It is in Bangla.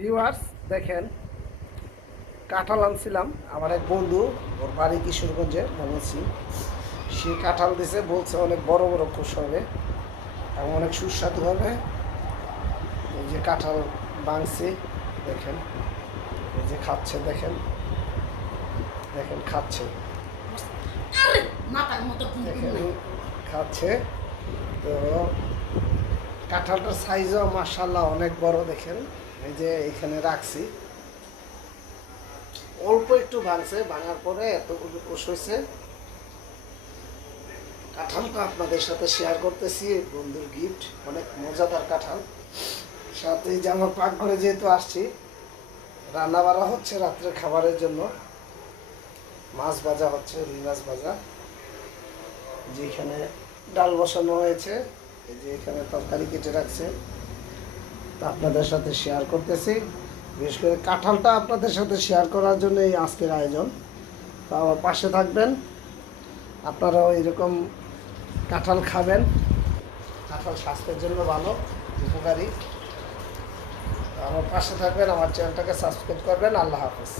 ভিউয়ার্স দেখেন, কাঁঠাল আনছিলাম আমার এক বন্ধু, ওর বাড়ি কিশোরগঞ্জে ময়মনসিংহ। সে কাঁঠাল দিছে, বলছে অনেক বড় বড় কোষ হবে এবং অনেক সুস্বাদু হবে। এই যে কাঁঠাল ভাঙছে, দেখেন, এই যে খাচ্ছে, দেখেন দেখেন খাচ্ছে, দেখেন খাচ্ছে। তো কাঁঠালটার সাইজও মাশাআল্লাহ অনেক বড়, দেখেন। এই যে এখানে রাখছি, অল্প একটু ভাঙছে, ভাঙার পরে এতগুলো কোষ হয়েছে। কাঁঠালটা আপনাদের সাথে শেয়ার করতেছি, বন্ধুর গিফট, অনেক মজাদার কাঁঠাল। সাথে এই যে আমার পাকঘরে যেহেতু আসছি, রান্না বাড়া হচ্ছে রাত্রের খাবারের জন্য। মাছ ভাজা হচ্ছে, রুই মাছ ভাজা। যেখানে ডাল বসানো হয়েছে, এই যে এখানে তরকারি কেটে রাখছে, তা আপনাদের সাথে শেয়ার করতেছি। বিশেষ করে কাঁঠালটা আপনাদের সাথে শেয়ার করার জন্য এই আজকের আয়োজন। তো আমার পাশে থাকবেন, আপনারাও এরকম কাঁঠাল খাবেন। কাঁঠাল স্বাস্থ্যের জন্য ভালো, উপকারী। আমার পাশে থাকবেন, আমার চ্যানেলটাকে সাবস্ক্রাইব করবেন। আল্লাহ হাফেজ।